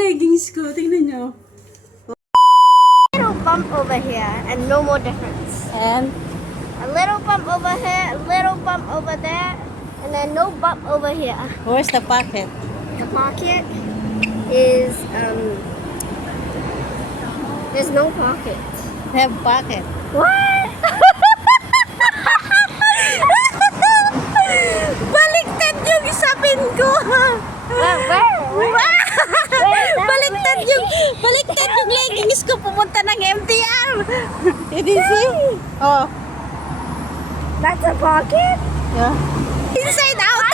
leggings ko. Tingnan nyo. Little bump over here and no more difference. And, A little bump over here, a little bump over there, and then no bump over here. where's the pocket? The pocket is there's no pocket. Have pocket. What? Baliktad yung isapin ko. Where? Baliktad yung leggings ko pumunta ng MTR. Did you see? Oh. That's a pocket? Yeah. Inside out.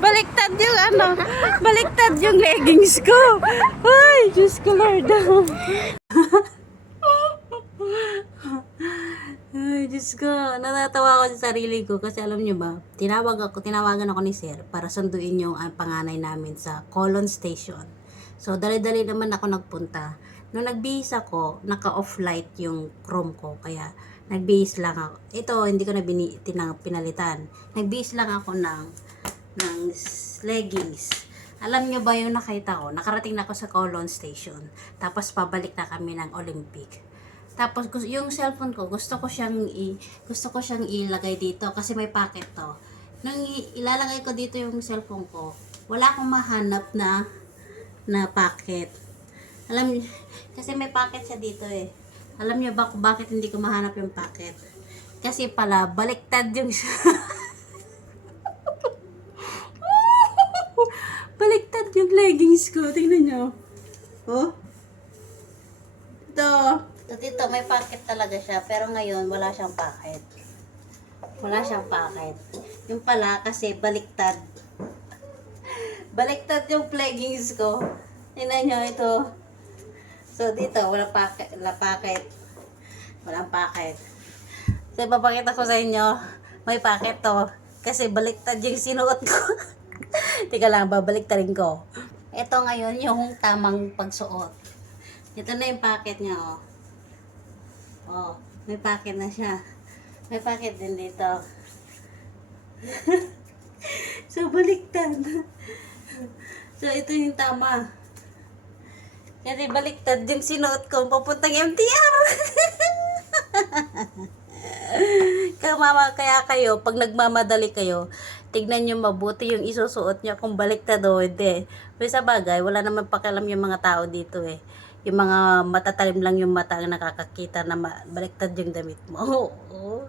Baliktad yung baliktad yung leggings ko. Ay, Diyos ko Lord. Ay, Diyos ko, natatawa ako sa sarili ko kasi alam nyo ba, tinawagan ako ni Sir para sunduin yung panganay namin sa Colon Station. So, dali-dali naman ako nagpunta. Nung nagbihis ako, naka-off light yung Chrome ko, kaya nagbihis lang ako. Ito, hindi ko na pinalitan. Nagbihis lang ako ng leggings. Alam nyo ba yung nakita ko? Nakarating na ako sa Colon Station. Tapos, pabalik na kami ng Olympic. Tapos yung cellphone ko, gusto ko siyang ilagay dito kasi may pocket to. Nung ilalagay ko dito yung cellphone ko, wala akong mahanap na pocket. Alam niyo, kasi may pocket siya dito eh. Alam niyo ba kung bakit hindi ko mahanap yung pocket? Kasi pala baliktad yung baliktad yung leggings ko. Tingnan niyo. Oh. Ito. Dito, may pocket talaga siya. Pero ngayon, wala siyang pocket. Wala siyang pocket. Yung pala, kasi baliktad. Baliktad yung leggings ko. Tingnan nyo ito. So, dito, walang pocket. Walang pocket. So, ipapakita ko sa inyo, may pocket to. Kasi baliktad yung sinuot ko. Tika lang, babaliktarin ko. Ito ngayon, yung tamang pagsuot. Ito na yung pocket niya, oh. Oh, may pocket na siya. May pocket din dito. So, baliktad. So, ito yung tama. Kasi baliktad yung sinuot ko papuntang MTR. Kaya kayo, pag nagmamadali kayo, tignan nyo mabuti yung isusuot nyo kung baliktad o hindi. Pero sa bagay, wala naman pakialam yung mga tao dito eh. Yung mga matatalim lang yung mata ang nakakakita na baliktad yung damit mo. Oo.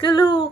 Kaluwa.